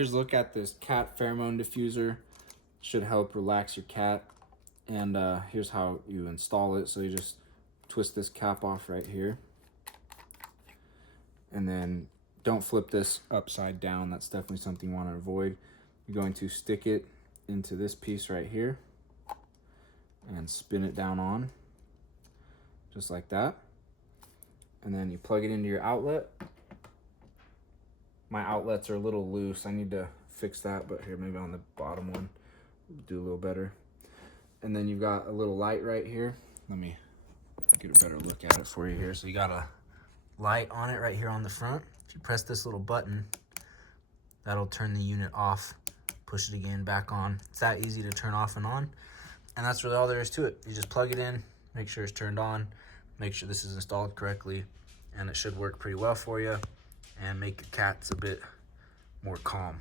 Here's a look at this cat pheromone diffuser. Should help relax your cat. And here's how you install it. So you just twist this cap off right here. And then don't flip this upside down. That's definitely something you want to avoid. You're going to stick it into this piece right here and spin it down on, just like that. And then you plug it into your outlet. My outlets are a little loose. I need to fix that, but here, maybe on the bottom one, do a little better. And then you've got a little light right here. Let me get a better look at it for you here. So you got a light on it right here on the front. If you press this little button, that'll turn the unit off. Push it again, back on. It's that easy to turn off and on. And that's really all there is to it. You just plug it in, make sure it's turned on, make sure this is installed correctly, and it should work pretty well for you and make your cats a bit more calm.